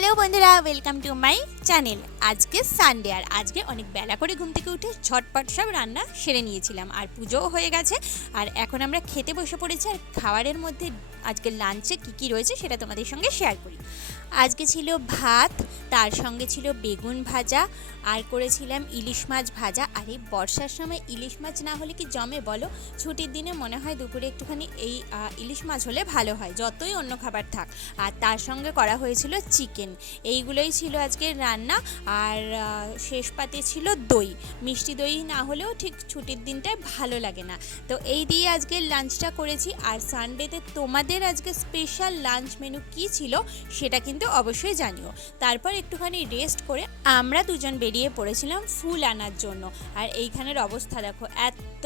Hello বন্ধুরা, welcome to my channel. আজকে Sunday আর আজকে অনেক বেলা করে ঘুম থেকে উঠে ঝটপট সব রান্না সেরে নিয়েছিলাম আর পুজোও হয়ে গেছে। আর এখন আমরা খেতে বসে পড়েছি। আর খাবারের মধ্যে আজকে লাঞ্চে কী রয়েছে সেটা তোমাদের সঙ্গে শেয়ার করি। আজকে ছিল ভাত, তার সঙ্গে ছিল বেগুন ভাজা, আর করেছিলাম ইলিশ মাছ ভাজা। আর এই বর্ষার সময় ইলিশ মাছ না হলে কি জমে বলো? ছুটির দিনে মনে হয় দুপুরে একটুখানি এই ইলিশ মাছ হলে ভালো হয়, যতই অন্য খাবার থাক। আর তার সঙ্গে করা হয়েছিল চিকেন। এইগুলোই ছিল আজকের রান্না। আর শেষ পাতে ছিল দই। মিষ্টি দই না হলেও ঠিক ছুটির দিনটায় ভালো লাগে না। তো এই দিয়ে আজকের লাঞ্চটা করেছি। আর সানডেতে তোমাদের আজকে স্পেশাল লাঞ্চ মেনু কী ছিল সেটা কিন্তু অবশ্যই জানিও। তারপর একটুখানি রেস্ট করে আমরা দুজন বেরিয়ে পড়েছিলাম ফুল আনার জন্য। আর এইখানের অবস্থা দেখো, এত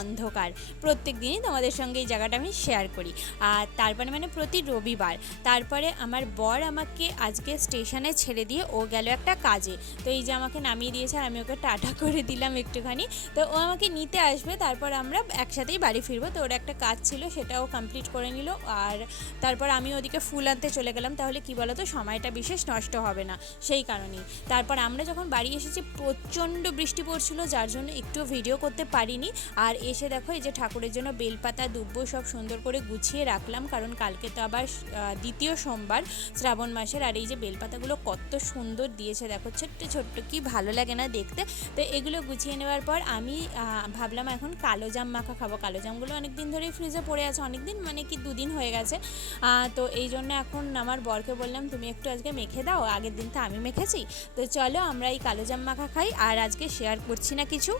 অন্ধকার। প্রত্যেক দিনই তোমাদের সঙ্গে এই জায়গাটা আমি শেয়ার করি। আর তারপরে প্রতি রবিবার। তারপরে আমার বর আমাকে আজকে স্টেশনে ছেড়ে দিয়ে ও গেল একটা কাজে। তো এই যে আমাকে নামিয়ে দিয়েছে আর আমি ওকে টাটা করে দিলাম একটুখানি। তো ও আমাকে নিতে আসবে, তারপর আমরা একসাথেই বাড়ি ফিরবো। তো ওর একটা কাজ ছিল, সেটাও কমপ্লিট করে নিল। আর তারপর আমি ওদিকে ফুল আনতে চলে গেলাম। তাহলে কি বলতো, সময়টা বিশেষ নষ্ট হবে না, সেই কারণেই। তারপর আমরা যখন বাড়ি এসেছি প্রচণ্ড বৃষ্টি পড়ছিল, যার জন্য একটু ভিডিও করতে পারিনি। আর এসে দেখো, এই যে ঠাকুরের জন্য বেলপাতা দুব্বো সব সুন্দর করে গুছিয়ে রাখলাম, কারণ কালকে তো আবার দ্বিতীয় সোমবার শ্রাবণ মাসের। আর এই যে বেলপাতাগুলো কত সুন্দর দিয়েছে দেখো, ছোট্ট ছোট্ট, কি ভালো লাগে না দেখতে। তো এগুলো গুছিয়ে নেওয়ার পর আমি ভাবলাম এখন কালো জাম মাখা খাবো। কালো জামগুলো অনেক দিন ধরেই ফ্রিজে পড়ে আছে, অনেক দিন কি 2 দিন হয়ে গেছে। তো এই জন্য এখন আমার বরকে বললাম তুমি একটু আজকে মেখে দাও, আগের দিন তো আমি মেখেছি। তো চলো আমরা এই কালো জাম মাখা খাই। আর আজকে শেয়ার করছি না কিছু,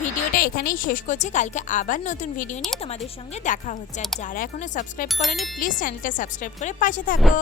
ভিডিওটা এখানেই শেষ করছি। কালকে আবার নতুন ভিডিও নিয়ে তোমাদের সঙ্গে দেখা হচ্ছে। আর যারা এখনও সাবস্ক্রাইব করেনি প্লিজ চ্যানেলটা সাবস্ক্রাইব করে পাশে থাকো।